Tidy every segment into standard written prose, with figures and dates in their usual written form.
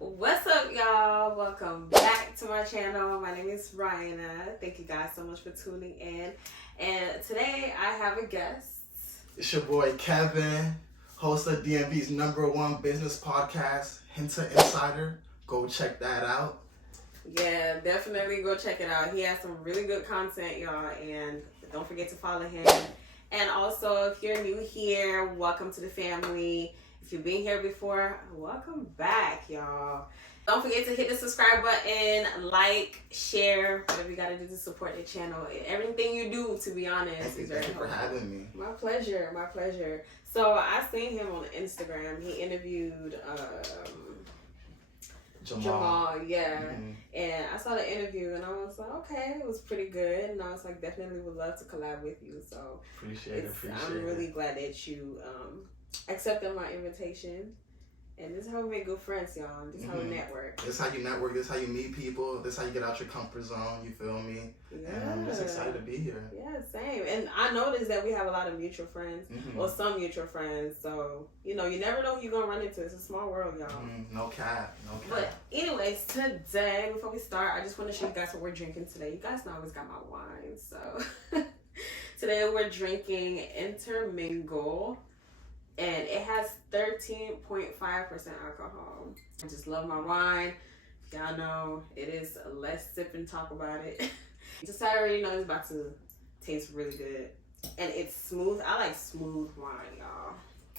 What's up, y'all? Welcome back to my channel. My name is Ryana. Thank you guys so much for tuning in. And today I have a guest. It's your boy Kevin, host of DMV's #1 business podcast, Hinter Insider. Go check that out. Yeah, definitely go check it out. He has some really good content, y'all, and don't forget to follow him. And also, if you're new here, welcome to the family. If you've been here before, welcome back, y'all. Don't forget to hit the subscribe button, like, share, whatever you gotta do to support the channel. Everything you do, to be honest, is very Thank you for helpful. having me. My pleasure, my pleasure. So I seen him on Instagram. He interviewed Jamal, yeah. Mm-hmm. And I saw the interview and I was like, okay, it was pretty good. And I was like, definitely would love to collab with you. So Appreciate it. I'm really glad that you accepted my invitation. And this is how we make good friends, y'all. This is how we network. This is how you network. This is how you meet people. This is how you get out your comfort zone. You feel me? Yeah. And I'm just excited to be here. Yeah, same. And I noticed that we have a lot of mutual friends, or some mutual friends. So, you never know who you're going to run into. It's a small world, y'all. No cap. But anyways, today, before we start, I just want to show you guys what we're drinking today. You guys know I always got my wine. So, today we're drinking Intermingle. And it has 13.5% alcohol. I just love my wine. Y'all know it is less sip and talk about it. Just I already know it's about to taste really good. And it's smooth. I like smooth wine, y'all.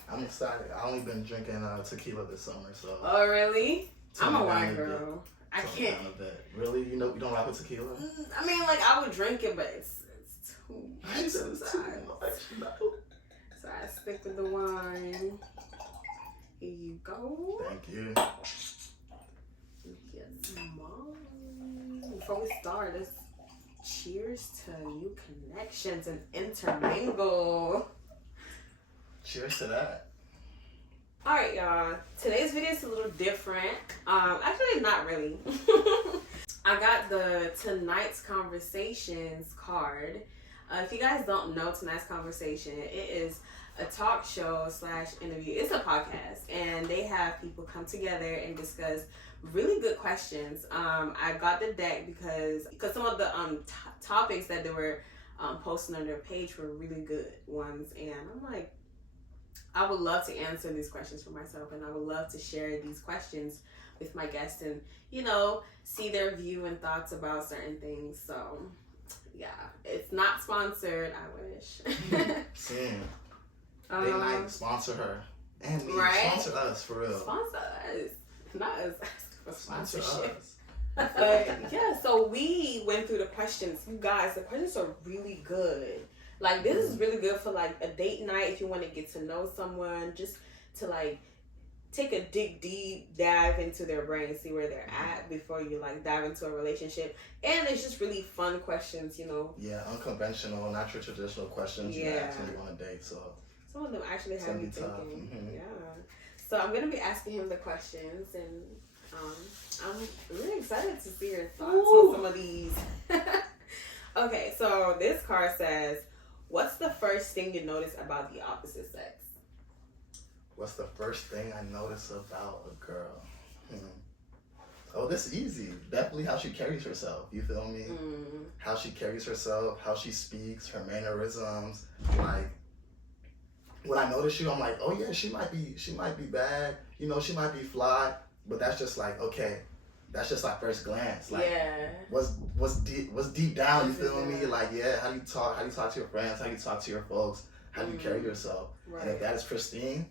I'm excited. I only been drinking tequila this summer, so. Oh, really? I'm a wine girl. I can't. Really? You don't like with tequila? I mean, like, I would drink it, but it's too much sometimes. So I stick with the wine. Here you go. Thank you. Yes, Mom. Before we start, let's cheers to new connections and intermingle. Cheers to that. Alright, y'all. Today's video is a little different. Actually, not really. I got the Tonight's Conversations card. If you guys don't know Tonight's Conversation, it is a talk show / interview. It's a podcast, and they have people come together and discuss really good questions. I got the deck because some of the topics that they were posting on their page were really good ones, and I'm like, I would love to answer these questions for myself, and I would love to share these questions with my guests and, see their view and thoughts about certain things. So, yeah, it's not sponsored. I wish. Same. They might sponsor her and me. Right? Sponsor us for real. Sponsor us, not us for Sponsor sponsorship. us. But yeah, so we went through the questions. You guys, the questions are really good. Like, this is really good for like a date night if you want to get to know someone, just to like take a deep dive into their brain, see where they're at before you like dive into a relationship. And it's just really fun questions, Yeah, unconventional, not your traditional questions you ask when you on a date. So some of them actually have me thinking. Mm-hmm. Yeah. So I'm gonna be asking him the questions, and I'm really excited to see your thoughts on some of these. Okay, so this card says, what's the first thing you notice about the opposite sex? What's the first thing I notice about a girl? Oh, this is easy. Definitely how she carries herself. You feel me? How she carries herself, how she speaks, her mannerisms. Like, when I notice you, I'm like, oh yeah, she might be bad. She might be fly. But that's just like, okay, that's just like first glance. Like, what's deep down? You feel me? Like, yeah, how do you talk to your friends? How do you talk to your folks? How do you carry yourself? Right. And if that is pristine,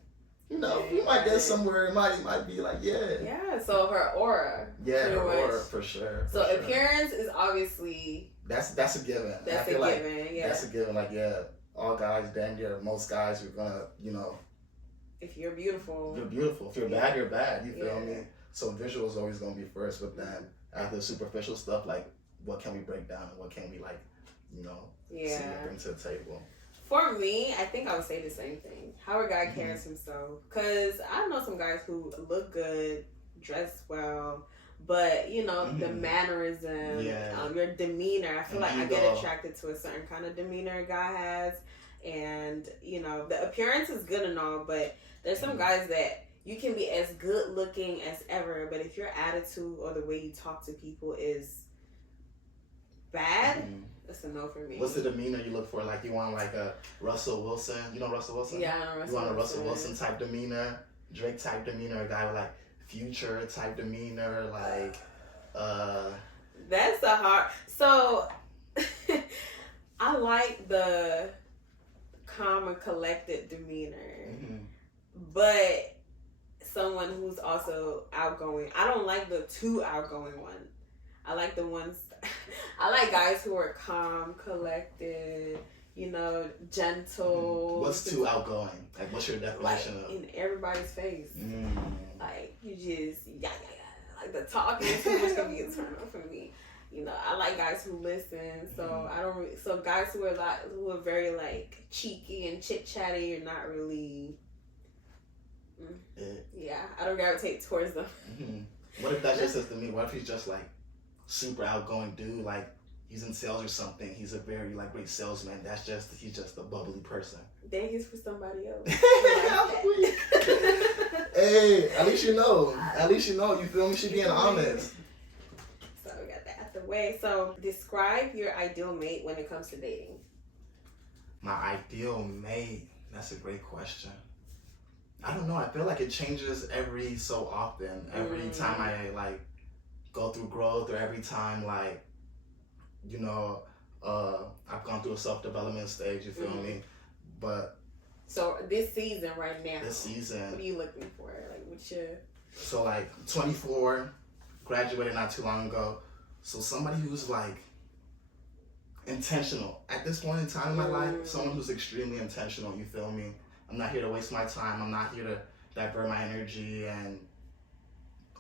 we might get somewhere. It might be like, yeah. So her aura. Yeah, her aura for sure. So appearance is obviously that's a given. That's a given. Yeah, that's a given. Like, yeah, all guys, damn near most guys, you're gonna, if you're beautiful, you're beautiful. If you're bad, you're bad. You feel me? So visual is always gonna be first, but then after the superficial stuff, like, what can we break down and what can we see and bring to the table? For me, I think I would say the same thing. How a guy carries himself. Because I know some guys who look good, dress well, but, the mannerism, your demeanor. I feel like I get attracted to a certain kind of demeanor a guy has. And, the appearance is good and all, but there's some guys that you can be as good looking as ever, but if your attitude or the way you talk to people is bad, that's a no for me. What's the demeanor you look for? Like, you want like a Russell Wilson? You know Russell Wilson? Yeah, I know Russell Wilson. You want a Russell Wilson type demeanor, Drake type demeanor, a guy with like Future type demeanor, like That's a hard. So I like the calm and collected demeanor, but someone who's also outgoing. I don't like the too outgoing one. I like the ones. I like guys who are calm, collected, you know, gentle. What's too outgoing? Like, what's your definition like, of? In everybody's face. Like, you just, yeah. Like, the talking too much can be a turn on for me. You know, I like guys who listen. So, I don't really, so guys who are very, like, cheeky and chit-chatty are not really, yeah, I don't gravitate towards them. What if that just says to me? What if he's just, like, super outgoing dude, like he's in sales or something, he's a very like great salesman, he's just a bubbly person? Then he's for somebody else. Hey, at least you know, you feel me? She being honest. So we got that out the way. So describe your ideal mate when it comes to dating. My ideal mate, that's a great question. I don't know, I feel like it changes every so often, every time I like go through growth, or every time, like, you know, I've gone through a self-development stage, you feel me? But so this season right now, what are you looking for? Like, what's your... So like 24, graduated not too long ago, so somebody who's like intentional at this point in time in my life, someone who's extremely intentional, you feel me? I'm not here to waste my time, I'm not here to divert my energy and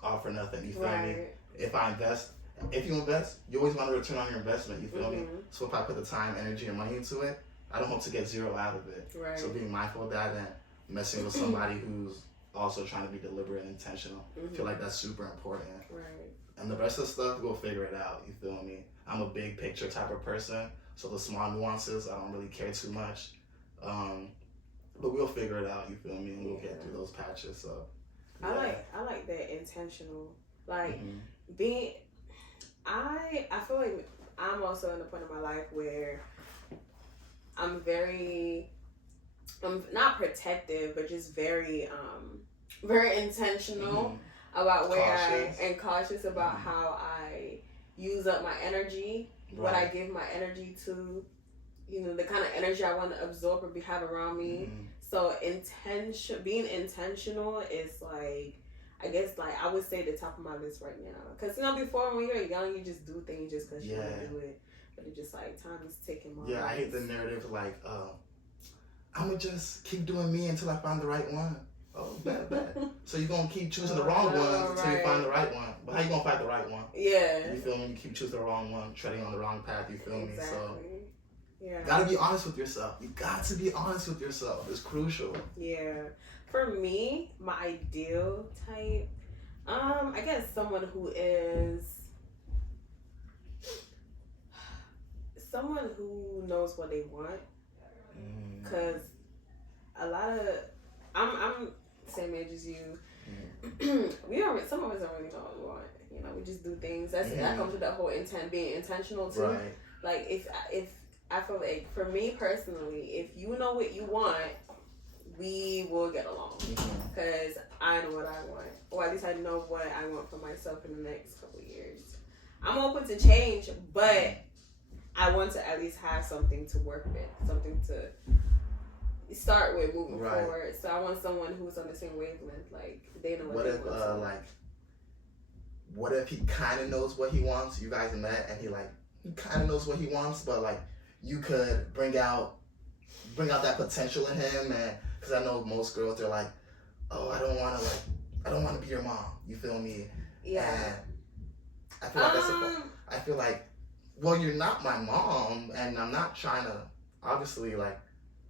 offer nothing, you feel me? If you invest, you always want to return on your investment, you feel me? So if I put the time, energy, and money into it, I don't hope to get zero out of it. So being mindful of that and messing with somebody who's also trying to be deliberate and intentional, I feel like that's super important. And the rest of the stuff, we'll figure it out, you feel me? I'm a big picture type of person, so the small nuances, I don't really care too much. But we'll figure it out, you feel me? And we'll get through those patches, so. Yeah. I like that intentional. Like, I feel like I'm also in a point in my life where I'm not protective, but just very intentional about cautious about how I use up my energy, what I give my energy to, you know, the kind of energy I want to absorb or have around me. So being intentional is like, I guess, like, I would say the top of my list right now. Because, you know, before when you're young, you just do things just because you want to do it. But it's just like, time is ticking more. Yeah, I hate the narrative like, I'm going to just keep doing me until I find the right one. Oh, bad. So you're going to keep choosing the wrong ones until you find the right one. But how you going to find the right one? Yeah. You feel me? You keep choosing the wrong one, treading on the wrong path, you feel me? So, yeah. Got to be honest with yourself. You got to be honest with yourself. It's crucial. Yeah. For me, my ideal type, I guess someone who knows what they want. Cause a lot of, I'm same age as you. Some of us don't really know what we want. You know, we just do things. That comes with that whole being intentional too. Right. Like if I feel like, for me personally, if you know what you want, we will get along, because I know what I want, or at least I know what I want for myself in the next couple of years. I'm open to change, but I want to at least have something to work with, something to start with moving forward. So I want someone who's on the same wavelength, like they know what they want. What if he kind of knows what he wants? You guys met, and he kind of knows what he wants, but like you could bring out that potential in him, and because I know most girls, they're like, oh, I don't want to be your mom. You feel me? Yeah. And I feel like I feel like, well, you're not my mom, and I'm not trying to, obviously, like,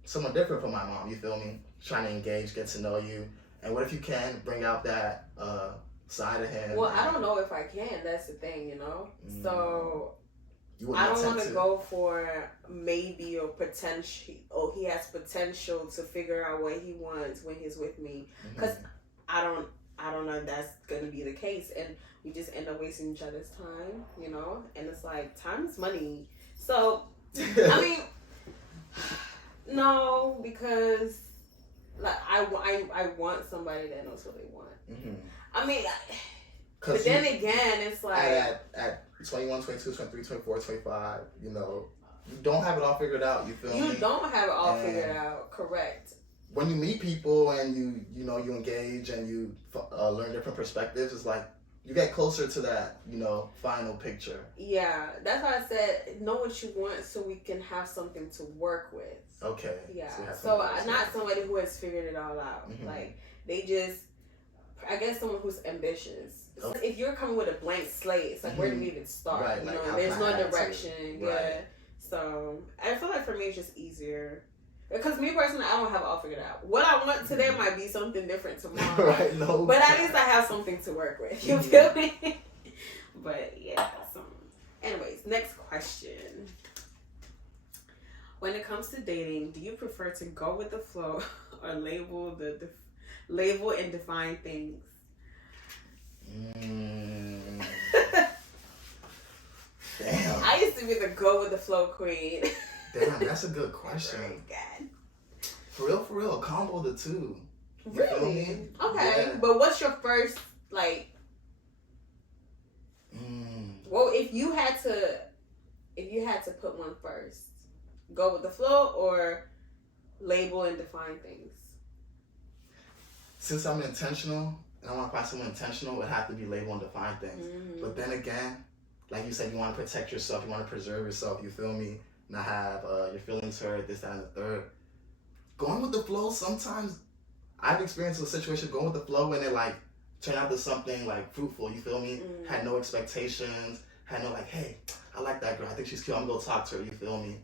someone different from my mom. You feel me? Trying to engage, get to know you, and what if you can bring out that side of him? Well, I don't know if I can. That's the thing, you know. So I don't want to go for maybe or potential, or he has potential to figure out what he wants when he's with me. Because I don't know if that's gonna be the case, and we just end up wasting each other's time, you know. And it's like, time is money. So I mean, no, because like I want somebody that knows what they want. Mm-hmm. I mean, but then again, it's like at 21, 22, 23, 24, 25, you know, you don't have it all figured out. You feel me? You don't have it all figured out. Correct. When you meet people and you know, you engage and you learn different perspectives, it's like you get closer to that, you know, final picture. Yeah, that's why I said know what you want so we can have something to work with. Okay. Yeah. So not somebody who has figured it all out. Mm-hmm. Like they just, I guess someone who's ambitious. Okay. If you're coming with a blank slate, it's like where do you even start? Right. You like know, there's no direction. Right. Yeah. So I feel like for me it's just easier. Because me personally, I don't have it all figured out. What I want today might be something different tomorrow. Right, no. But at least I have something to work with. You feel me? But yeah. So, anyways, next question. When it comes to dating, do you prefer to go with the flow or label and define things? Damn. I used to be the go with the flow queen. Damn, that's a good question. God. For real, combo the two. You really? Okay, yeah. But what's your first like? Well, if you had to put one first, go with the flow or label and define things. Since I'm intentional and I want to find someone intentional, it would have to be label and define things. Mm-hmm. But then again, like you said, you want to protect yourself, you want to preserve yourself. You feel me? Not have your feelings hurt, this, that, and the third. Going with the flow, sometimes I've experienced a situation going with the flow and it like turned out to something like fruitful, you feel me? Mm. Had no expectations, had no like, hey, I like that girl, I think she's cute, I'm gonna go talk to her, you feel me?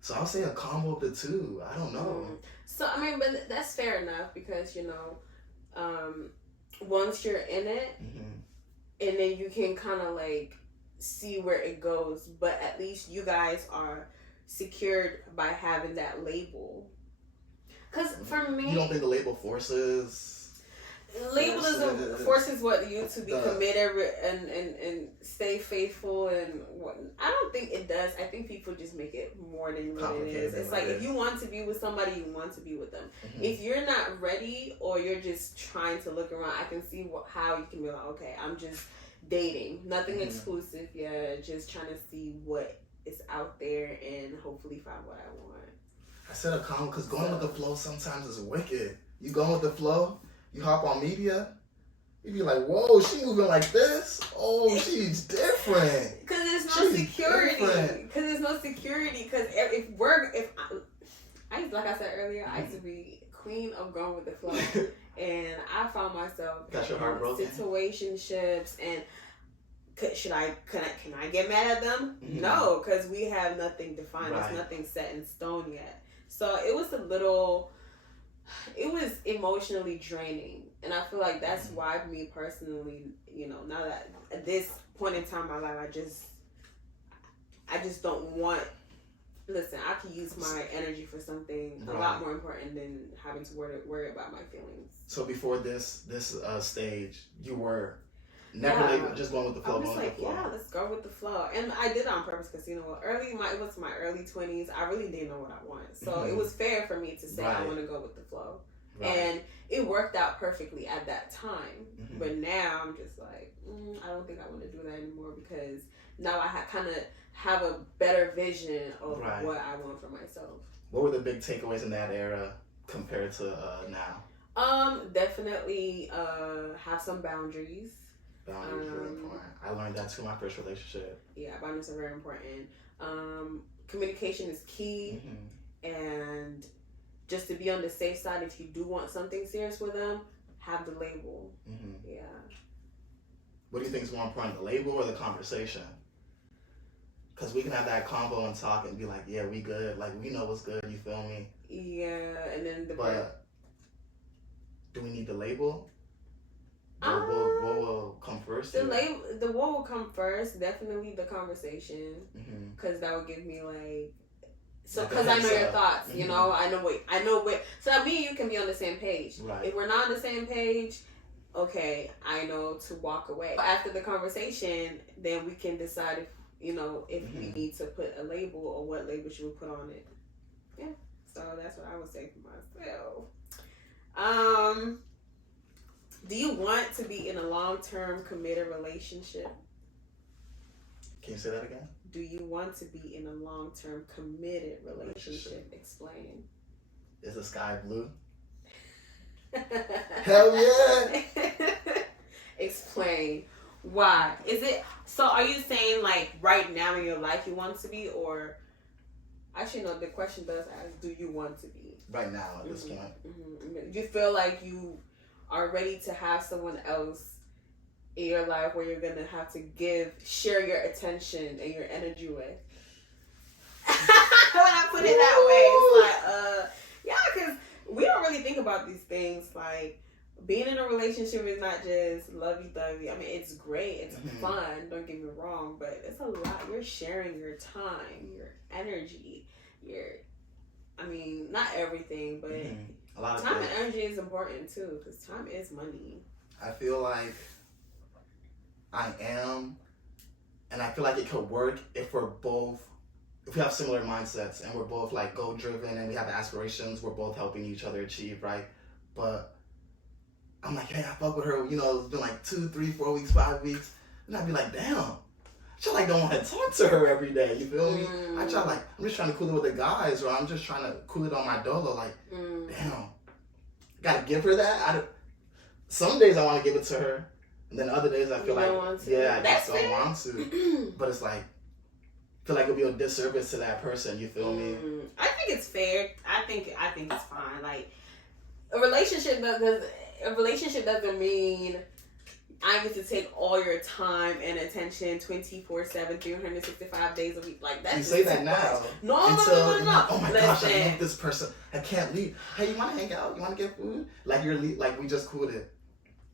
So I'll say a combo of the two, I don't know. So, I mean, but that's fair enough because, you know, once you're in it, and then you can kind of like see where it goes, but at least you guys are secured by having that label. Because for me, you don't think the label forces what you to be committed and stay faithful and what? I don't think it does. I think people just make it more than what it is. It's like if you want to be with somebody, you want to be with them. Mm-hmm. If you're not ready or you're just trying to look around, I can see how you can be like, okay, I'm just dating, nothing exclusive, just trying to see what is out there and hopefully find what I want. I said a combo because going with the flow sometimes is wicked. You going with the flow, you hop on media, you be like, whoa, she moving like this? Oh, she's different. Because there's no security. Because like I said earlier, I used to be queen of going with the flow. And I found myself in situationships and can I get mad at them? Mm-hmm. No, because we have nothing defined. There's nothing set in stone yet. So it was emotionally draining. And I feel like that's why me personally, you know, now that at this point in time in my life, I just don't want. Listen, I can use my energy for something a lot more important than having to worry about my feelings. So before this stage, you were never just going with the flow. I was like, let's go with the flow, and I did it on purpose because, you know, it was my early 20s. I really didn't know what I wanted, so it was fair for me to say I want to go with the flow, and it worked out perfectly at that time. Mm-hmm. But now I'm just like, I don't think I want to do that anymore because now I kind of have a better vision of what I want for myself. What were the big takeaways in that era compared to now? Definitely have some boundaries. Boundaries are very important. I learned that too in my first relationship. Yeah, boundaries are very important. Communication is key, and just to be on the safe side, if you do want something serious with them, have the label. Yeah. What do you think is more important, the label or the conversation? Because we can have that combo and talk and be like, yeah, we good. Like, we know what's good, you feel me? Yeah, and then But do we need the label? What will come first? The what will come first? Definitely the conversation. Because that would give me, like, So, because I know your thoughts, you know, I know what. So me and you can be on the same page. Right. If we're not on the same page, okay, I know to walk away. After the conversation, then we can decide if, you know, if we need to put a label or what labels you would put on it. Yeah. So that's what I would say for myself. Do you want to be in a long-term committed relationship? Can you say that again? Do you want to be in a long-term committed relationship? Explain. Is the sky blue? Hell yeah! Explain. Why? Is it so? Are you saying like right now in your life you want to be, or actually no? The question does ask, do you want to be right now at this point? Do you feel like you are ready to have someone else in your life where you're gonna have to share your attention and your energy with? When I put it that way, it's like, yeah, because we don't really think about these things. Like, being in a relationship is not just lovey-dovey. I mean, it's great, it's fun, don't get me wrong, but it's a lot. You're sharing your time, your energy, I mean, not everything, but a lot of time and energy is important too, because time is money. I feel like I am, and I feel like it could work if we have similar mindsets and we're both like goal driven and we have aspirations, we're both helping each other achieve, right? But I'm like, hey, I fuck with her, you know, it's been like 2, 3, 4 weeks, 5 weeks, and I'd be like, damn, I like don't want to talk to her every day, you feel me? I try like, I'm just trying to cool it with the guys, or I'm just trying to cool it on my dolo, like, damn, gotta give her that? Some days I want to give it to her, and then other days I feel like, I just don't want to. But it's like, I feel like it'll be a disservice to that person, you feel me? I think it's fair. I think it's fine. Like, a relationship doesn't mean I need to take all your time and attention 24/7, 365 days a week. Like, that's you say that now. No. Oh my gosh, I love this person. I can't leave. Hey, you want to hang out? You want to get food? Like, like we just cooled it.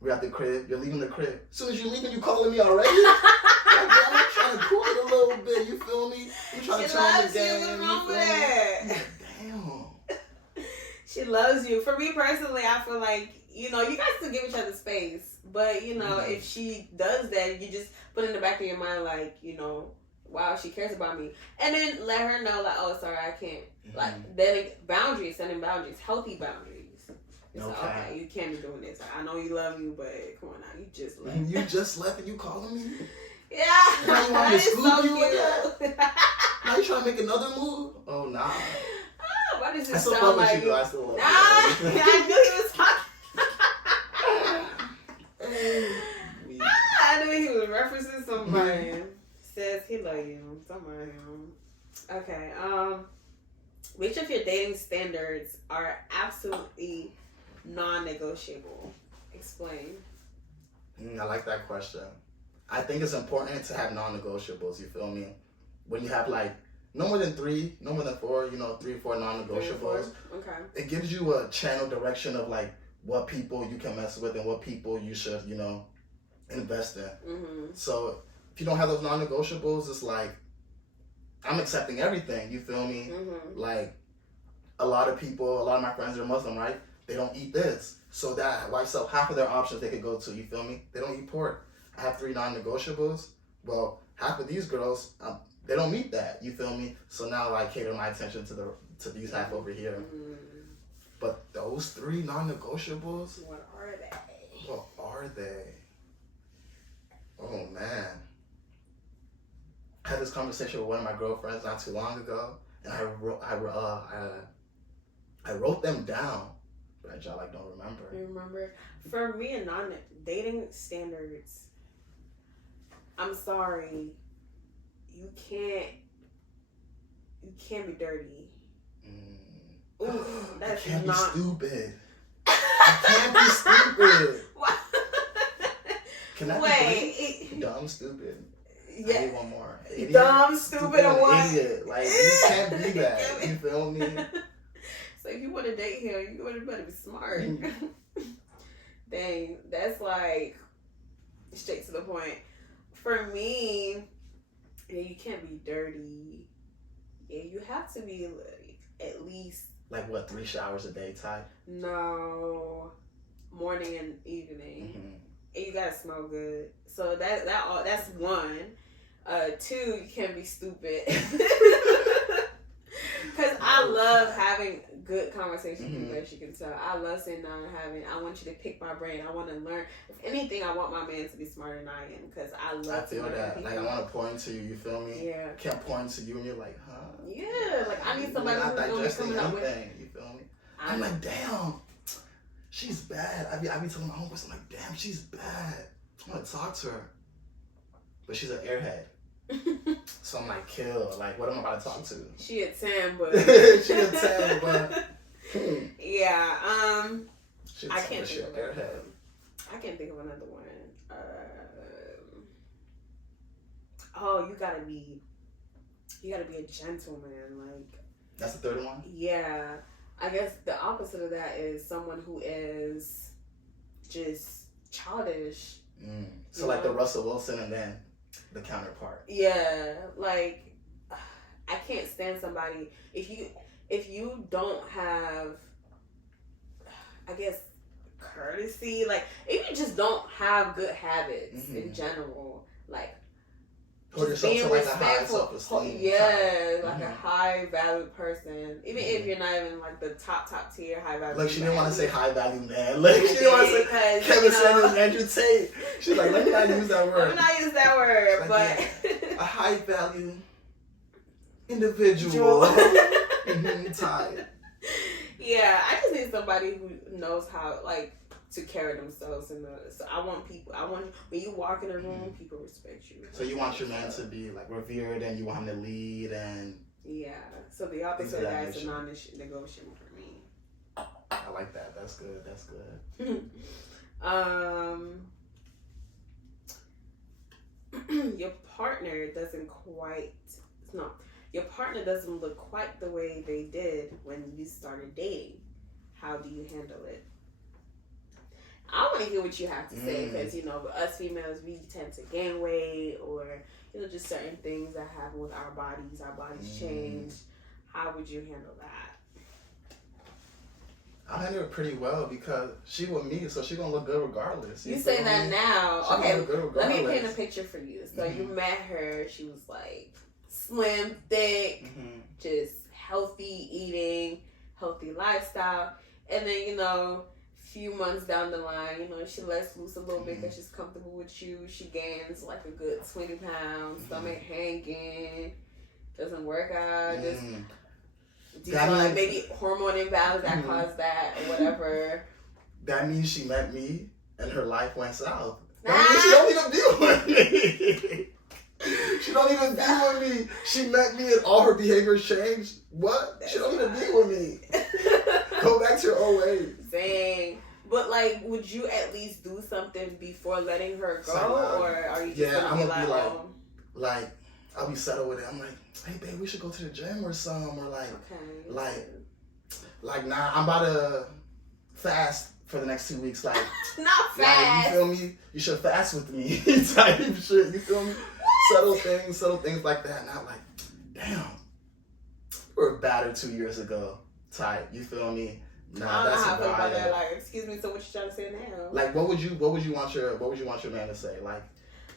We're at the crib. You're leaving the crib. As soon as you're leaving, you calling me already? Like, girl, I'm trying to cool it a little bit. You feel me? I'm trying to turn the game. What's wrong with it? Damn. She loves you. For me personally, I feel like, you know, you guys still give each other space. But, you know, if she does that, you just put in the back of your mind, like, you know, wow, she cares about me. And then let her know, like, oh, sorry, I can't. Like, then setting boundaries, healthy boundaries. It's okay, you can't be doing this. I know you love you, but come on now, you just left. You just left and you calling me? Yeah. Now you want me to scoop you with that? Now you trying to make another move? Oh, nah. Why does it I still sound fuck like with you, though. I still love you. I knew he was talking. I knew he was referencing somebody. Says he love you. Somebody him. Okay. Which of your dating standards are absolutely non-negotiable? Explain. I like that question. I think it's important to have non-negotiables, you feel me? When you have like no more than 3, no more than 4, you know, 3 or 4 non-negotiables. Okay. It gives you a channel direction of like what people you can mess with and what people you should, you know, invest in. So if you don't have those non-negotiables, it's like, I'm accepting everything, you feel me? Like, a lot of my friends are Muslim, right? They don't eat this. So that wipes out half of their options they could go to, you feel me? They don't eat pork. I have 3 non-negotiables. Well, half of these girls, they don't meet that, you feel me? So now I cater my attention to these half over here. But those 3 non-negotiables? What are they? Oh, man. I had this conversation with one of my girlfriends not too long ago, and I wrote them down, but I just like don't remember. You remember? For me and non-dating standards, I'm sorry, you can't be dirty. Oof, that's you can't not... be stupid. You can't be stupid. Can I Wait. Dumb, stupid. Yeah. I need one more. Idiot, dumb, stupid, or what? Idiot. Like, you can't be that. You feel me? So if you want to date him, you better be smart. Dang, that's like straight to the point. For me, yeah, you can't be dirty. Yeah, you have to be like, at least like what, 3 showers a day type? No, morning and evening. Mm-hmm. And you gotta smell good. So that's one. Two, you can't be stupid. Because I love having good conversations with you, as you can tell. I love sitting down and I want you to pick my brain. I want to learn. If anything, I want my man to be smarter than I am because I love to learn that. people. Like, I want to point to you feel me? Yeah. Can't point to you and you're like, huh? Yeah, like I need somebody who's going to be coming up with. You feel me? I'm like, damn, she's bad. I be telling my homeboys, I'm like, damn, she's bad. I want to talk to her. But she's an airhead. So I'm like, kill. Like, what am I about to talk to? She a 10, but she a 10, but yeah. I can't think of airhead. I can't think of another one. Oh, you gotta be a gentleman. Like, that's the third one. Yeah, I guess the opposite of that is someone who is just childish. So like the Russell Wilson and then the counterpart. Yeah, like I can't stand somebody if you don't have, I guess, courtesy. Like if you just don't have good habits in general, like just being respectful. Like a high valued person. Even if you're not even like the top tier high value. Like she didn't want to say high value man. Like she didn't want to say Kevin Samuels, Andrew Tate. She's like, let me not use that word. Let me not use that word, like, but a high value individual. Tired. Yeah, I just need somebody who knows how to carry themselves so I want when you walk in a room, people respect you. So you want your man to be like revered and you want him to lead and so the opposite of that is a non-negotiable for me. I like that. That's good. Your partner doesn't look quite the way they did when you started dating. How do you handle it? I want to hear what you have to say because, us females, we tend to gain weight or, just certain things that happen with our bodies. Our bodies change. How would you handle that? I handle it pretty well because she with me, so she gonna look good regardless. You say that now. Okay, let me paint a picture for you. So you met her. She was like slim, thick, just healthy eating, healthy lifestyle. And then, few months down the line, she lets loose a little bit because she's comfortable with you. She gains like a good 20 pounds, stomach hanging, doesn't work out, just maybe hormone imbalance that caused that or whatever. That means she met me and her life went south. That means she don't even deal with me. She don't even deal with me. She met me and all her behaviors changed. What? She don't even deal with me. Go back to your old ways. Dang. But would you at least do something before letting her go, or are you just gonna be like, I'll be settled with it. I'm like, hey babe, we should go to the gym or something, or nah, I'm about to fast for the next 2 weeks. Like, not fast. You feel me? You should fast with me. Type shit. You feel me? Subtle things like that. And I'm like, damn, we were battered 2 years ago. Type. You feel me? Nah, I don't know how I feel about that. Like, excuse me. So what you trying to say now? Like, what would you want your man to say? Like,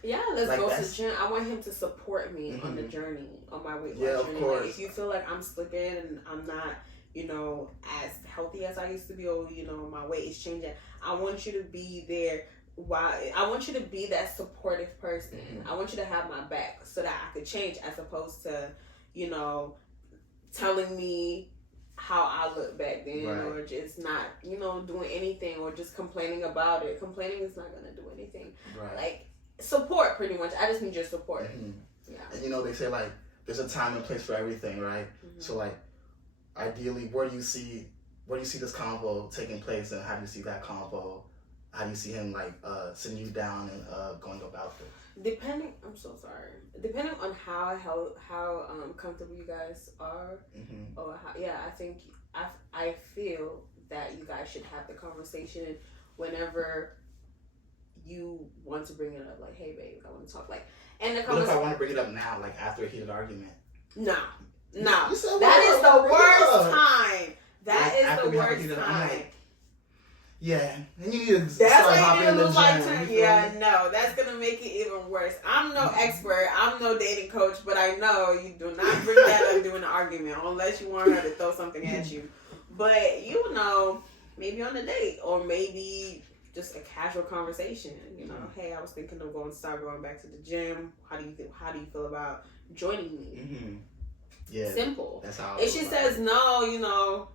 let's go to the gym. I want him to support me on the journey, on my weight loss journey. Of course. Like, if you feel like I'm slipping and I'm not, as healthy as I used to be, or my weight is changing, I want you to be there. I want you to be that supportive person. I want you to have my back so that I could change, as opposed to, telling me how I look back then, or just not, doing anything, or just complaining about it. Complaining is not gonna do anything. Right. Like, support, pretty much. I just need your support. Yeah. And they say there's a time and place for everything, right? So ideally, where do you see this convo taking place, and how do you see that convo? How do you see him sitting you down and going about this? Depending on how comfortable you guys are, or I feel that you guys should have the conversation whenever you want to bring it up. Like, hey babe, I want to talk. And the what if I want to bring it up now, after a heated argument? Nah. No, You said, that is the bring it worst up. time. That Like, is after the we have a worst heated- time. I'm like, yeah, and you need to That's start why hopping you in need to the lose like gym. time. you feel Yeah, me? no, that's gonna make it even worse. I'm no expert. I'm no dating coach, but I know you do not bring that up during an argument unless you want her to throw something at you. But you know, maybe on a date or maybe just a casual conversation. You know, hey, I was thinking of start going back to the gym. How do you feel about joining me? Mm-hmm. Yeah, simple. That's how. If she says no, you know,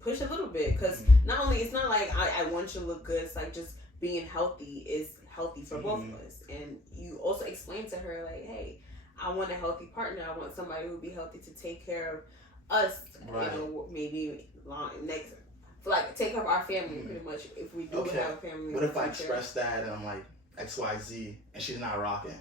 push a little bit, because not only it's not like I want you to look good. It's like just being healthy is healthy for both of us, and you also explain to her like, hey, I want a healthy partner. I want somebody who will be healthy to take care of us. Right. You know, maybe next. Like take care of our family pretty much if we do have a family. What if I express that and I'm like XYZ and she's not rocking?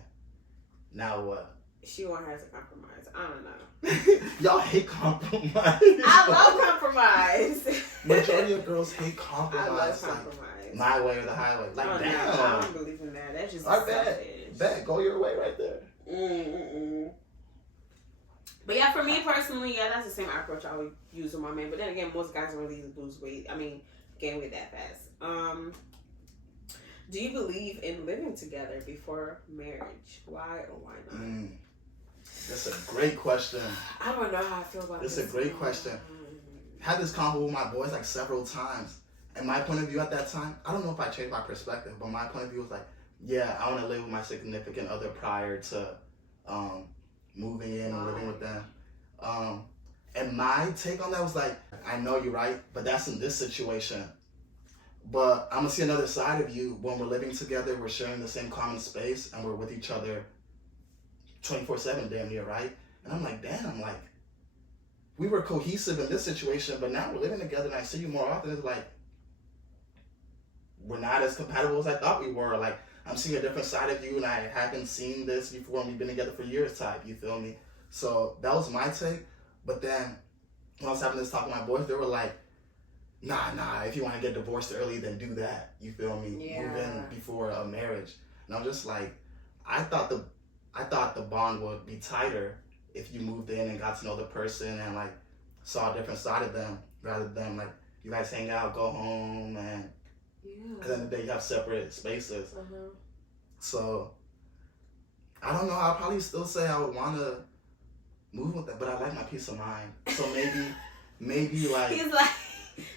Now what? She won't have to compromise. I don't know. Y'all hate compromise. I love compromise. Majority of girls hate compromise. I love compromise. Like, my way or the highway. Like, damn. No, I don't believe in that. That's just bet. Go your way right there. But yeah, for me personally, yeah, that's the same approach I would use with my man. But then again, most guys don't really lose weight. I mean, gain weight that fast. Do you believe in living together before marriage? Why or why not? That's a great question. I don't know how I feel about this. That's a great question. Had this convo with my boys like several times. And my point of view at that time, I don't know if I changed my perspective, but my point of view was like, yeah, I want to live with my significant other prior to moving in and living with them. And my take on that was like, I know you're right, but that's in this situation. But I'm going to see another side of you when we're living together, we're sharing the same common space, and we're with each other 24/7 damn near, right? And I'm like, damn, like, we were cohesive in this situation, but now we're living together and I see you more often. It's like, we're not as compatible as I thought we were. Like, I'm seeing a different side of you and I haven't seen this before and we've been together for years type, you feel me? So that was my take. But then when I was having this talk with my boys, they were like, nah, if you want to get divorced early, then do that. You feel me? Yeah. Move in before a marriage. And I'm just like, I thought the bond would be tighter if you moved in and got to know the person and like saw a different side of them rather than like you guys hang out, go home, and at the end of the day you have separate spaces. So I don't know. I'll probably still say I would want to move with that, but I like my peace of mind. So maybe like he's like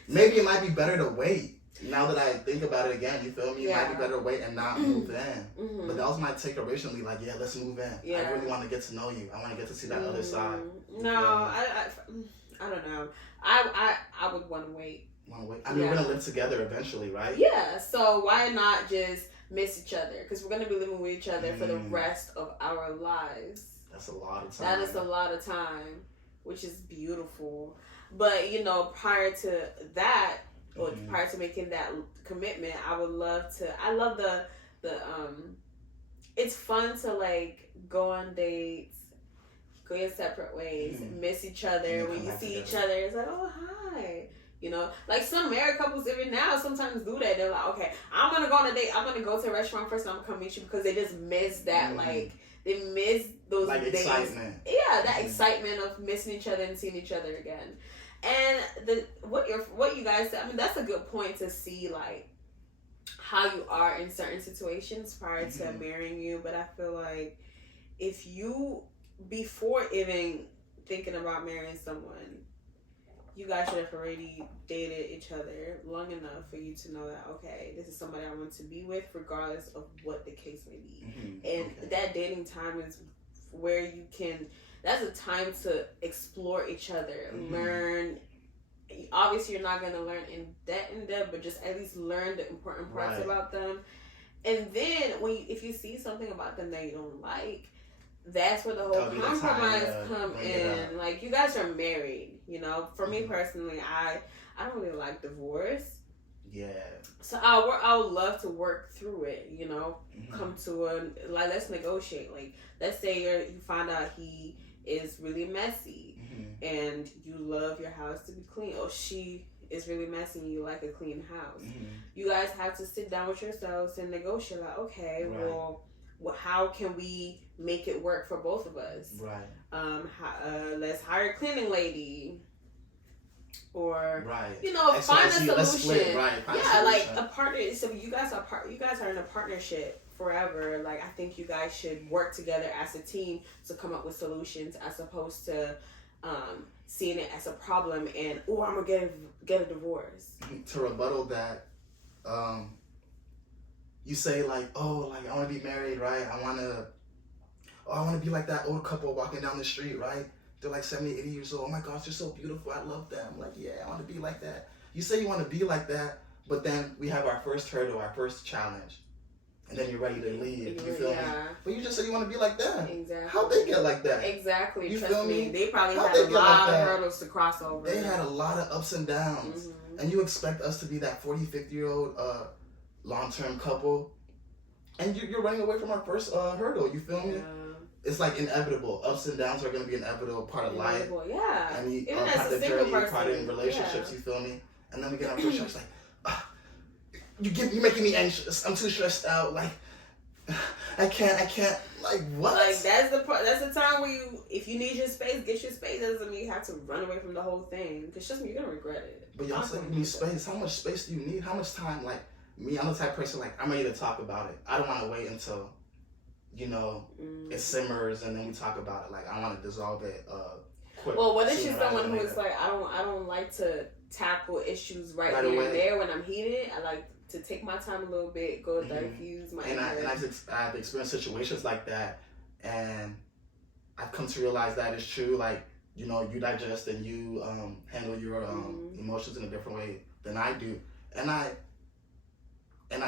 maybe it might be better to wait. Now that I think about it again, you feel me? It might be better to wait and not move in. But that was my take originally, like, yeah, let's move in. I really want to get to know you. I want to get to see that other side. No, I don't know. I would want to wait. I mean, we're going to live together eventually, right? Yeah, so why not just miss each other? Because we're going to be living with each other for the rest of our lives. That's a lot of time. That is a lot of time, which is beautiful. But, you know, prior to that, or prior to making that commitment, I love the it's fun to like go on dates, go your separate ways, miss each other. When you see each other, it's like, oh, hi. You know, like some married couples even now sometimes do that. They're like, okay, I'm going to go on a date. I'm going to go to a restaurant first and I'm going to come meet you, because they just miss that, like, they miss those like days. Excitement. Yeah, that excitement of missing each other and seeing each other again. And what you guys said, I mean, that's a good point to see, like, how you are in certain situations prior to marrying you. But I feel like if you, before even thinking about marrying someone, you guys should have already dated each other long enough for you to know that, okay, this is somebody I want to be with regardless of what the case may be. And that dating time is where you can, that's a time to explore each other, learn. Obviously, you're not going to learn in depth, but just at least learn the important parts about them. And then, if you see something about them that you don't like, that's where the whole compromise come in. Like, you guys are married, you know. For me personally, I don't really like divorce. Yeah. So I would love to work through it, you know. Come to let's negotiate. Like, let's say you find out he is really messy and you love your house to be clean, or she is really messy and you like a clean house. You guys have to sit down with yourselves and negotiate, like, okay, well, how can we make it work for both of us? Right. Let's hire a cleaning lady. Or right. Find a solution. Split, right. Like a partner. So you guys are in a partnership forever. Like I think you guys should work together as a team to come up with solutions, as opposed to seeing it as a problem and I'm gonna get a divorce. To rebuttal that, you say like, I want to be married, right? I want to be like that old couple walking down the street, right? They're like 70, 80 years old. Oh my gosh, they're so beautiful. I love them. Like, yeah, I want to be like that. You say you want to be like that, but then we have our first hurdle, our first challenge. And then you're ready to leave. You feel me? But you just said you want to be like that. Exactly. How'd they get like that? Exactly. You Trust feel me? They probably had a lot of hurdles to cross over. They had a lot of ups and downs. And you expect us to be that 40, 50-year-old long-term couple. And you're running away from our first hurdle. You feel me? It's like inevitable. Ups and downs are going to be an inevitable part of life. Yeah. And you even part as of a the single journey, person. part in relationships. You feel me? And then we get our first shot. It's like, you're making me anxious. I'm too stressed out. Like, I can't. Like, what? Like that's the time where if you need your space, get your space. That doesn't mean you have to run away from the whole thing. Because trust me, you're gonna regret it. But y'all say you need space. How much space do you need? How much time? Like me, I'm the type of person like I'm ready to talk about it. I don't want to wait until it simmers and then we talk about it. Like I want to dissolve it quick. Well, what if you're someone who is like I don't like to tackle issues right then and there when I'm heated. I like to take my time a little bit, go diffuse my I've experienced situations like that, and I've come to realize that it's true. Like you digest and you handle your emotions in a different way than I do, and I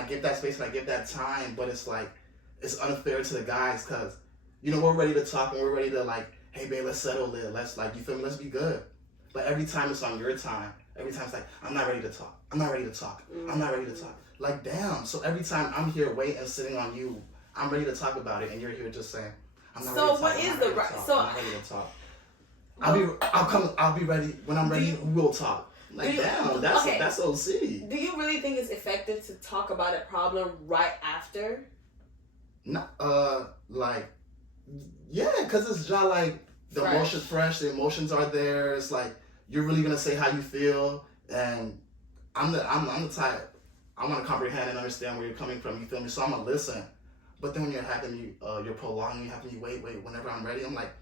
give that space and I give that time, but it's like it's unfair to the guys because we're ready to talk and we're ready to like, hey babe, let's settle it, let's like, you feel me, let's be good. But every time it's on your time, every time it's like, I'm not ready to talk. I'm not ready to talk. I'm not ready to talk. Like, damn. So every time I'm here waiting, sitting on you, I'm ready to talk about it, and you're here just saying, I'm not ready to talk. So what is the right? So I'm not ready to talk. I'll be ready when I'm ready. We'll talk. Like, damn. That's OC. Do you really think it's effective to talk about a problem right after? No. Yeah, because it's just like the emotions fresh. The emotions are there. It's like you're really gonna say how you feel, and I'm the type. I want to comprehend and understand where you're coming from. You feel me? So I'm gonna listen. But then when you're prolonging, you have me wait. Whenever I'm ready, I'm like,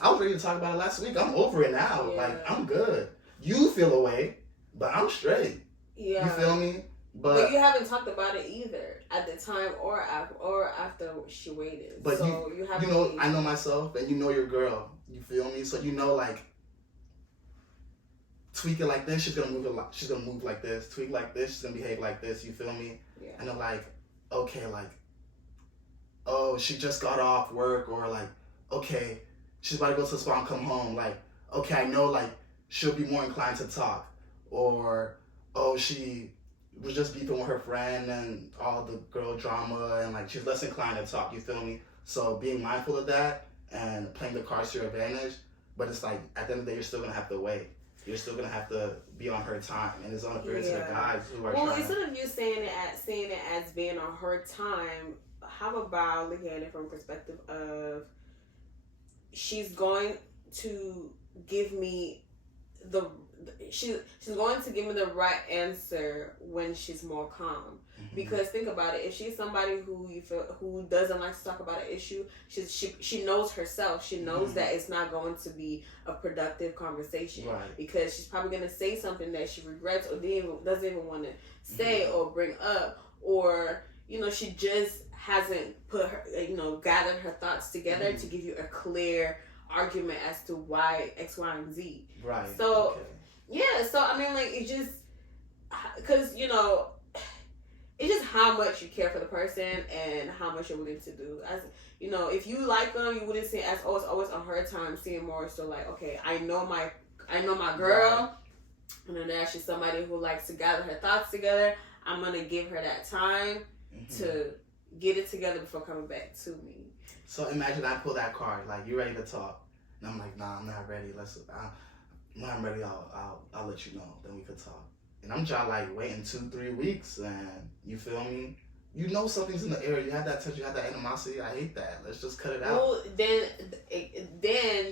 I was ready to talk about it last week. I'm over it now. Yeah. Like I'm good. You feel away, but I'm straight. Yeah. You feel me? But you haven't talked about it either at the time or after she waited. But so you have I know myself, and you know your girl. You feel me? So like. Tweak it like this, she's gonna move like this. Tweak like this, she's gonna behave like this. You feel me? Yeah. And they're like, okay, like, oh, she just got off work, or like, okay, she's about to go to the spa and come home. Like, okay, I know, like, she'll be more inclined to talk, or oh, she was just beefing with her friend and all the girl drama, and like she's less inclined to talk. You feel me? So being mindful of that and playing the cards to your advantage, but it's like at the end of the day, you're still gonna have to wait. You're still gonna have to be on her time, and it's unfair to the guys who are. Well, instead of you saying it as being on her time, how about looking at it from a perspective of she's going to give me she's going to give me the right answer when she's more calm. Because think about it, if she's somebody who doesn't like to talk about an issue, she knows herself. She knows that it's not going to be a productive conversation, because she's probably going to say something that she regrets or doesn't even want to say or bring up, or she just hasn't put her gathered her thoughts together to give you a clear argument as to why X, Y, and Z. Right. So so I mean, like, it just because it's just how much you care for the person and how much you're willing to do. As if you like them, you wouldn't say as it's always on her time. Seeing more so like, okay, I know my girl, and then there's she's somebody who likes to gather her thoughts together. I'm gonna give her that time to get it together before coming back to me. So imagine I pull that card, like, you ready to talk, and I'm like, nah, I'm not ready. When I'm ready, I'll let you know. Then we could talk. And I'm trying like waiting 2-3 weeks, and you feel me? You know something's in the air. You have that touch. You have that animosity. I hate that. Let's just cut it out. Well, then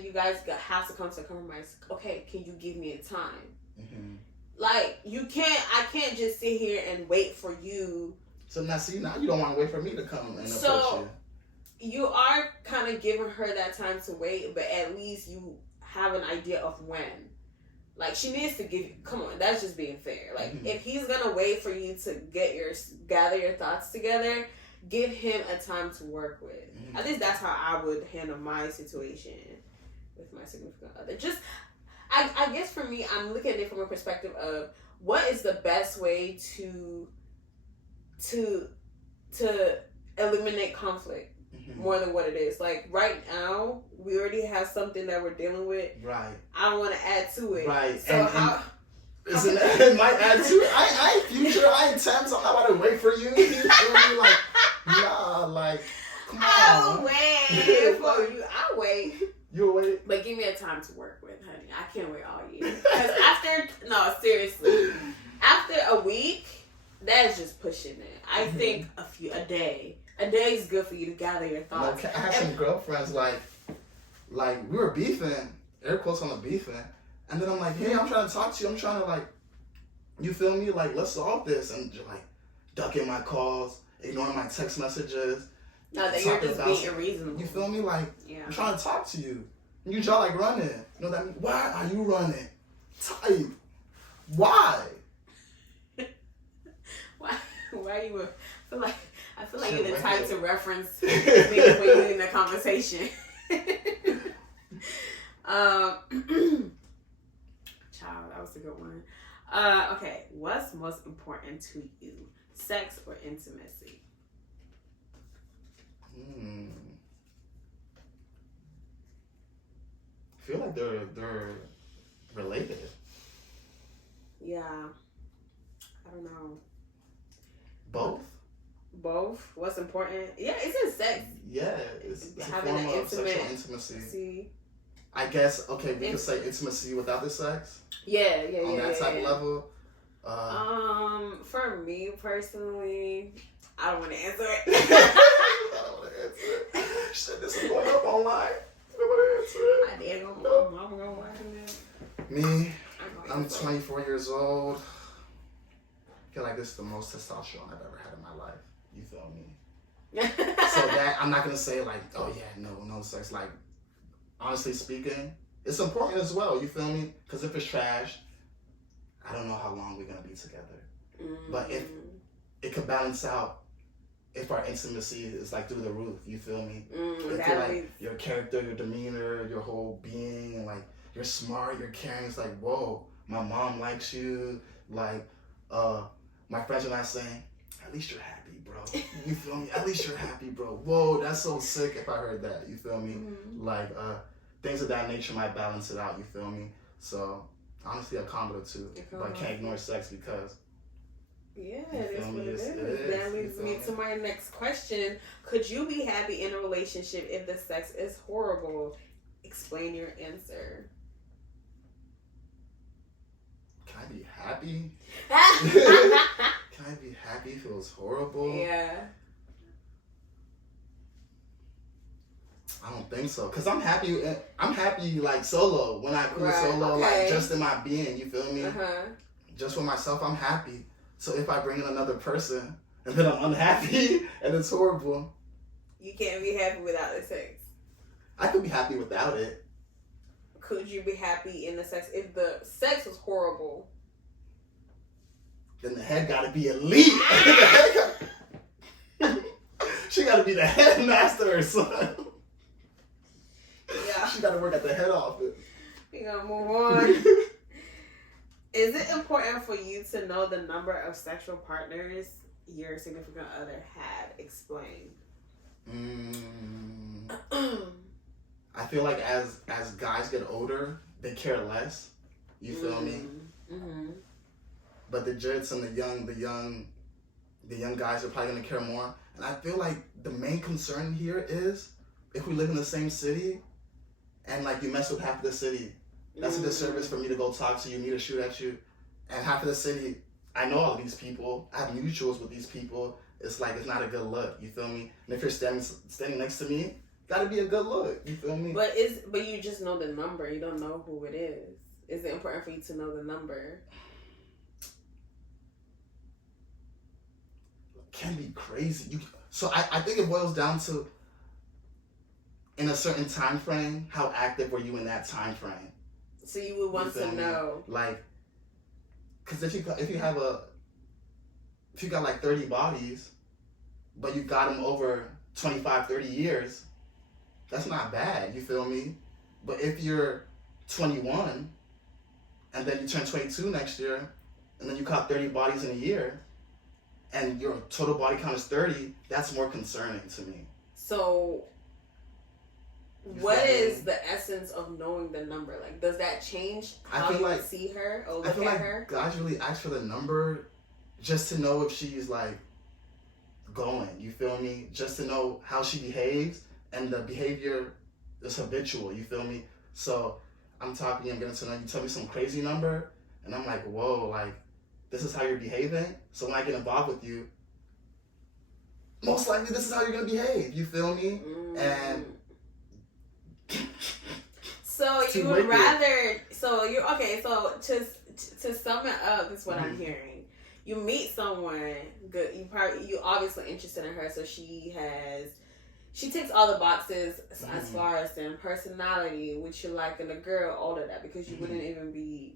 you guys have to come to a compromise. Okay, can you give me a time? Mm-hmm. Like, I can't just sit here and wait for you. So now you don't want to wait for me to come and approach you. You are kind of giving her that time to wait, but at least you have an idea of when. Like, she needs to come on, that's just being fair. Like, if he's gonna wait for you to gather your thoughts together, give him a time to work with. At least that's how I would handle my situation with my significant other. I guess for me, I'm looking at it from a perspective of what is the best way to eliminate conflict more than what it is. Like, right now, we already have something that we're dealing with. Right. I don't want to add to it. Right. So it might add to it. I attempt, so I'm not about to wait for you. You feel me? Like, nah, like, come on. I'll wait for you. I'll wait. You'll wait? But give me a time to work with, honey. I can't wait all year. Because seriously, after a week, that's just pushing it. I think a day. A day is good for you to gather your thoughts. I had some girlfriends, like we were beefing, air quotes on the beefing, and then I'm like, hey, I'm trying to talk to you. I'm trying to, like, you feel me? Like, let's solve this. And you're like, ducking my calls, ignoring my text messages. No, that you're just being unreasonable. You feel me? Like, I'm trying to talk to you. And you try, like, running. You know what I mean? Why are you running? Type. Why? Why you I feel like you're the type to reference me when you're in the conversation. Child, that was a good one. Okay, what's most important to you? Sex or intimacy? I feel like they're related. Yeah. I don't know. Both? What's important? Yeah, it's in sex. Yeah, it's having a form an of sexual intimacy. See? I guess, okay, we could say intimacy without the sex. Yeah. On that type of level. For me personally, I don't want to answer it. I don't want to answer it. Shit, this is going up online. I don't want to answer it. I did. I'm gonna watch it. Me, I'm 24 years old. I feel like this is the most testosterone I've ever had in my life. You feel me? So that, I'm not going to say like, oh yeah, no sex. Like, honestly speaking, it's important as well. You feel me? Because if it's trash, I don't know how long we're going to be together. But if it could balance out, if our intimacy is like through the roof, you feel me? If you're like, your character, your demeanor, your whole being, and like, you're smart, you're caring, it's like, whoa, my mom likes you, like, my friends are not saying, at least you're happy, bro. You feel me? At least you're happy, bro. Whoa, that's so sick if I heard that. You feel me? Like, things of that nature might balance it out. You feel me? So, honestly, a combo of two. But I can't ignore sex because... Yeah, it is what it is. That leads me to my next question. Could you be happy in a relationship if the sex is horrible? Explain your answer. Can I be happy? Can I be happy if it was horrible? Yeah. I don't think so. Cause I'm happy like solo. When I cruise solo, like just in my being, you feel me? Just for myself, I'm happy. So if I bring in another person and then I'm unhappy and it's horrible. You can't be happy without the sex. I could be happy without it. Could you be happy in the sex if the sex was horrible? Then the head gotta be elite. She gotta be the headmaster or something. Yeah. She gotta work at the head office. We gonna move on. Is it important for you to know the number of sexual partners your significant other had? Explain. I feel like as guys get older, they care less. You feel me? But the jits and the young guys are probably gonna care more. And I feel like the main concern here is if we live in the same city and like you mess with half of the city, that's a disservice for me to go talk to you, me to shoot at you. And half of the city, I know all these people, I have mutuals with these people, it's like it's not a good look. You feel me? And if you're standing next to me, gotta be a good look. You feel me? But you just know the number. You don't know who it is. Is it important for you to know the number? Can be crazy. So I think it boils down to, in a certain time frame, how active were you in that time frame? So you would want to know, like, because if you got like 30 bodies, but you got them over 25, 30 years, that's not bad. You feel me? But if you're 21, and then you turn 22 next year, and then you caught 30 bodies in a year, and your total body count is 30, that's more concerning to me. So, what is the essence of knowing the number? Like, does that change how you see her or look at her? Guys really ask for the number just to know if she's like going. You feel me? Just to know how she behaves, and the behavior is habitual. You feel me? So I'm talking, I'm getting to know you. Tell me some crazy number, and I'm like, whoa, like this is how you're behaving. So when I get involved with you, most likely this is how you're gonna behave. You feel me? And so you would rather. So you're okay. So to sum it up, this is what I'm hearing. You meet someone good. You obviously interested in her, so she ticks all the boxes as far as in personality, which you like in a girl, all of that, because you wouldn't even be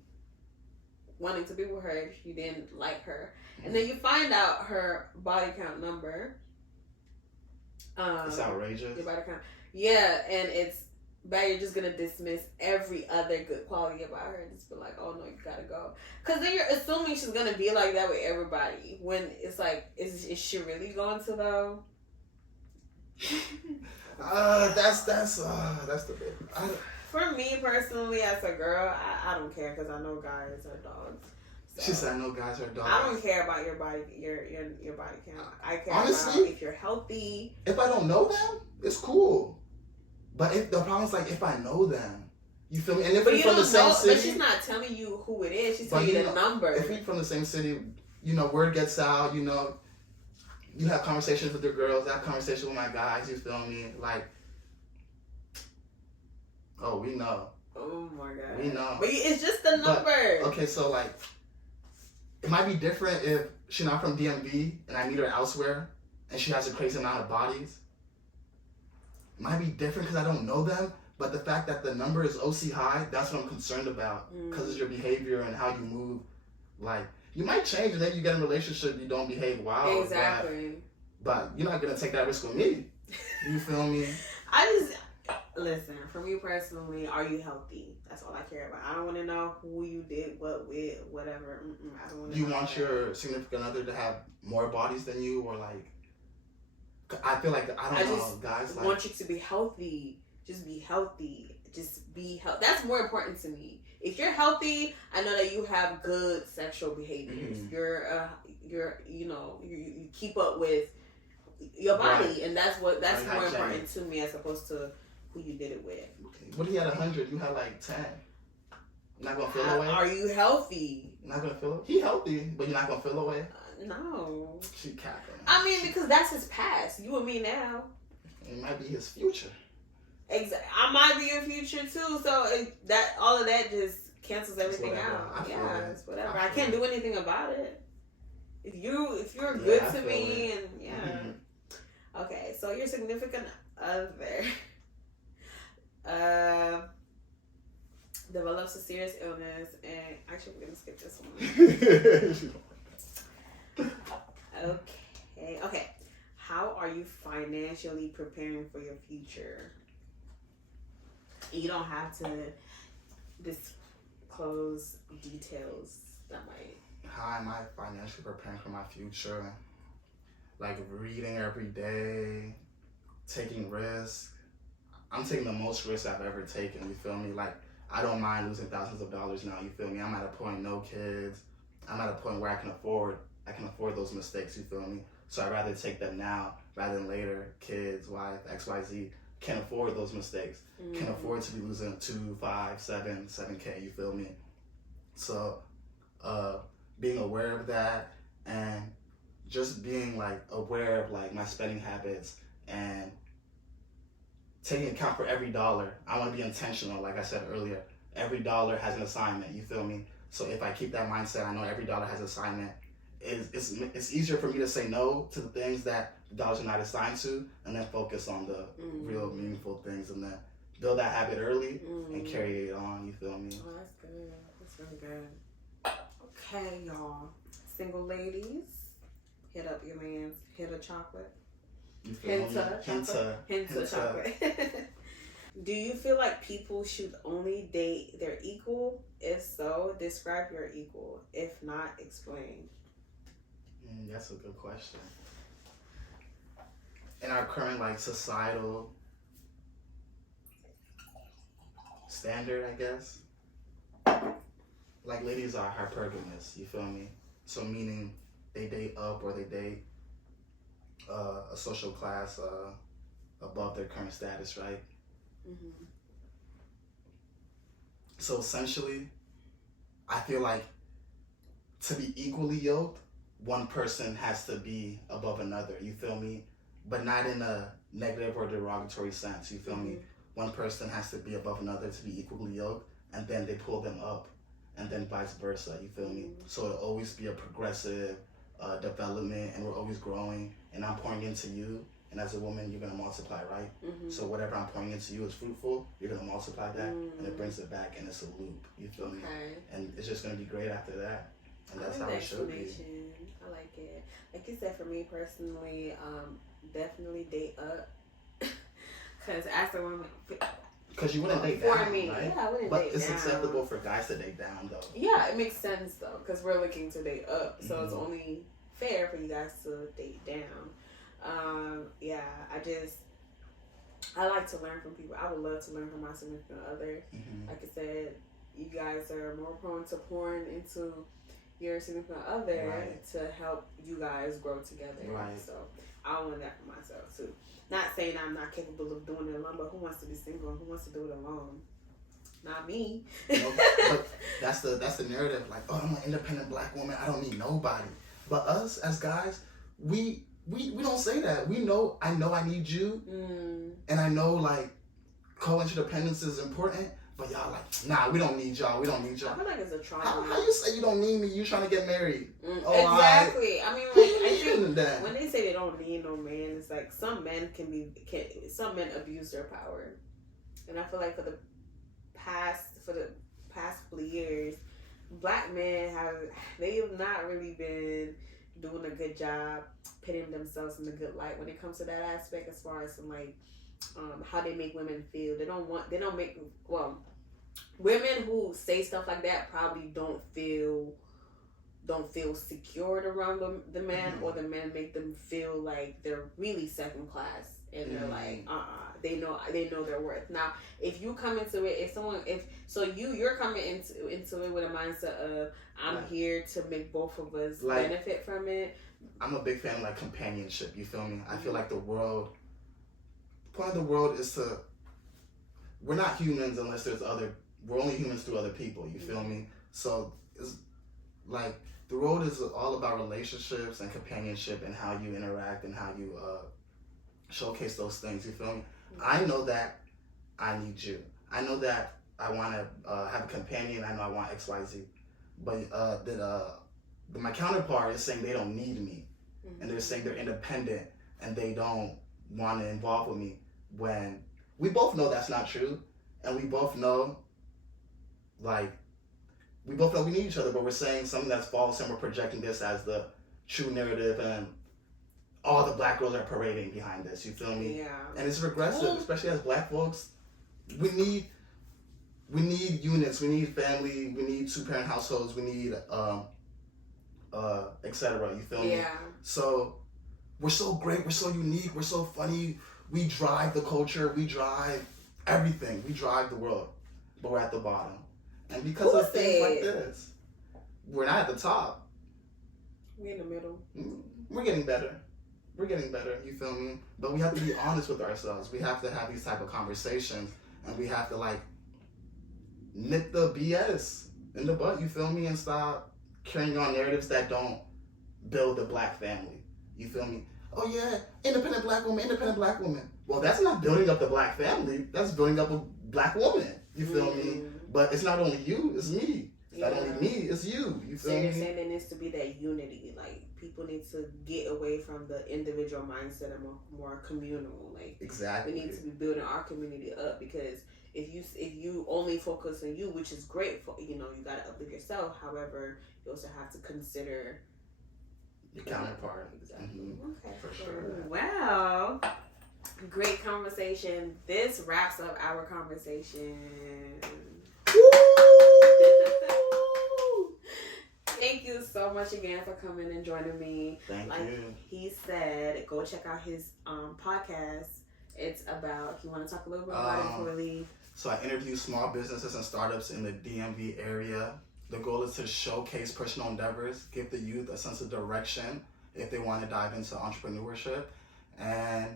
wanting to be with her if you didn't like her. And then you find out her body count number. It's outrageous. Your body count. Yeah, and it's bad. You're just going to dismiss every other good quality about her and just be like, oh, no, you got to go. Because then you're assuming she's going to be like that with everybody. When it's like, is she really going to, though? That's the bit. For me personally, as a girl, I don't care because I know guys are dogs. So she said, "I know guys are dogs." I don't care about your body, your body count. I care honestly about if you're healthy. If I don't know them, it's cool. But if the problem is like if I know them, you feel me? And if we're from the same city, but she's not telling you who it is. She's telling you the number. If we're from the same city, word gets out. You have conversations with your girls. I have conversations with my guys. You feel me? Like, oh, we know. Oh my god. We know. But it's just the number. But, okay, so like, it might be different if she's not from DMV and I meet her elsewhere and she has a crazy amount of bodies. It might be different because I don't know them. But the fact that the number is OC high, that's what I'm concerned about. Because it's your behavior and how you move. Like, you might change and then you get in a relationship, you don't behave wild. Exactly. But you're not going to take that risk with me. You feel me? Listen, for me personally, are you healthy? That's all I care about. I don't want to know who you did what with, whatever. I don't want to. Do you want your significant other to have more bodies than you, or like? I feel like I don't know, guys. I want you to be healthy. Just be healthy. Just be healthy. That's more important to me. If you're healthy, I know that you have good sexual behaviors. You keep up with your body, right. And that's more important to me as opposed to who you did it with. Okay. What if you had 100? You had like 10. You're not gonna feel away. Are you healthy? You're not gonna feel away. He healthy, but you're not gonna feel away. No. She capping. I mean, because that's his past. You and me now. It might be his future. Exactly. I might be your future too. So all of that just cancels everything out. Yeah, it's whatever. I can't do anything about it. If you're good to me, and okay. So your significant other develops a serious illness, and actually we're gonna skip this one. Okay. How are you financially preparing for your future? You don't have to disclose details that might. How am I financially preparing for my future? Like reading every day, taking risks. I'm taking the most risks I've ever taken, you feel me? Like, I don't mind losing thousands of dollars now, you feel me? I'm at a point, no kids. I'm at a point where I can afford those mistakes, you feel me? So I'd rather take them now rather than later. Kids, wife, XYZ. Can't afford those mistakes. Can't afford to be losing 2, 5, 7K, you feel me? So, being aware of that and just being like aware of like my spending habits and taking account for every dollar. I want to be intentional, like I said earlier. Every dollar has an assignment, you feel me? So if I keep that mindset, I know every dollar has an assignment. It's easier for me to say no to the things that the dollars are not assigned to, and then focus on the real meaningful things, and then build that habit early and carry it on, you feel me? Oh, that's good. That's really good. Okay, y'all. Single ladies, hit up your man's hit of chocolate. Hinta chocolate. Do you feel like people should only date their equal? If so, describe your equal. If not, explain. That's a good question. In our current like societal standard, I guess, like ladies are hypergamous, you feel me? So meaning they date up or they date a social class above their current status, right? So essentially, I feel like to be equally yoked, one person has to be above another, you feel me? But not in a negative or derogatory sense, you feel me? One person has to be above another to be equally yoked, and then they pull them up, and then vice versa, you feel me? So it'll always be a progressive development, and we're always growing, and I'm pouring into you, and as a woman, you're gonna multiply, right? So whatever I'm pouring into you is fruitful, you're gonna multiply that, and it brings it back, and it's a loop, you feel me? And it's just gonna be great after that. And that's how it should be. I like it. Like you said, for me personally, definitely date up. Because as a woman, because you wouldn't date down, me, right? Yeah, I wouldn't but date it's down. acceptable for guys to date down, though. Yeah, it makes sense though, because we're looking to date up, so it's only fair for you guys to date down. Yeah, I like to learn from people. I would love to learn from my significant other. Like I said, you guys are more prone to pouring into your significant other to help you guys grow together. So I want that for myself too. Not saying I'm not capable of doing it alone, but who wants to be single and who wants to do it alone? Not me. But that's the narrative. Like, oh, I'm an independent black woman. I don't need nobody. But us as guys, we don't say that. We know. I need you, and I know like co-interdependence is important. But y'all like, nah, we don't need y'all. We don't need y'all. I feel like it's a trauma. How you say you don't need me? You trying to get married? Exactly. I mean, like, when they say they don't need no man, it's like some men some men abuse their power, and I feel like for the past couple of years, black men have not really been doing a good job putting themselves in a good light when it comes to that aspect, as far as some like how they make women feel. Women who say stuff like that probably don't feel secured around the man, or the men make them feel like they're really second class, and they're like, they know their worth. Now, if you come into it, you're coming into it with a mindset of I'm here to make both of us benefit from it. I'm a big fan of like companionship. You feel me? I feel like the point of the world is we're not humans unless there's we're only humans through other people, you feel me? So it's like the world is all about relationships and companionship and how you interact and how you showcase those things, you feel me? I know that I need you. I know that I want to have a companion. I know I want XYZ. But my counterpart is saying they don't need me. And they're saying they're independent and they don't want to involve with me, when we both know that's not true, and we both know we need each other, but we're saying something that's false, and we're projecting this as the true narrative, and all the black girls are parading behind this, you feel me? Yeah. And it's regressive, especially as black folks. We need units, we need family, we need 2-parent households, we need etc. You feel me? Yeah. So we're so great, we're so unique, we're so funny, we drive the culture, we drive everything, we drive the world, but we're at the bottom. And because of things like this, we're not at the top. We're in the middle. We're getting better. You feel me? But we have to be honest with ourselves. We have to have these type of conversations, and we have to like nip the BS in the butt. You feel me? And stop carrying on narratives that don't build a black family. You feel me? Oh yeah, independent black woman, independent black woman. Well, that's not building up the black family. That's building up a black woman. You feel me? But it's not only you, it's me. It's not only me, it's you. You feel so me? you're saying there needs to be that unity. Like, people need to get away from the individual mindset and more communal. Like, exactly. We need to be building our community up, because if you only focus on you, which is great for, you gotta uplift yourself. However, you also have to consider your counterpart. Exactly. Okay. For sure. Wow. Great conversation. This wraps up our conversation. Thank you so much again for coming and joining me. Thank you. He said, go check out his podcast. It's about, you want to talk a little bit about it before we leave? So I interview small businesses and startups in the DMV area. The goal is to showcase personal endeavors, give the youth a sense of direction if they want to dive into entrepreneurship. And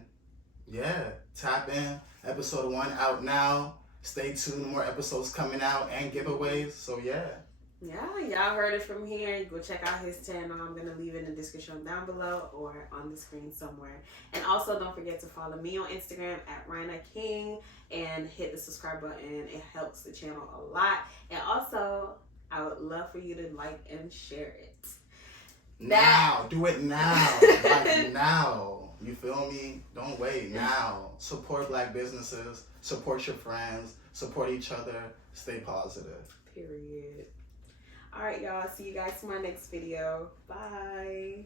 yeah, tap in. Episode 1 out now. Stay tuned, more episodes coming out and giveaways. So yeah. Yeah, y'all heard it from here. Go check out his channel. I'm going to leave it in the description down below or on the screen somewhere. And also, don't forget to follow me on Instagram at Rhina King and hit the subscribe button. It helps the channel a lot. And also, I would love for you to like and share it. Now. Do it now. Like now. You feel me? Don't wait. Now. Support black businesses. Support your friends. Support each other. Stay positive. Period. All right, y'all. See you guys in my next video. Bye.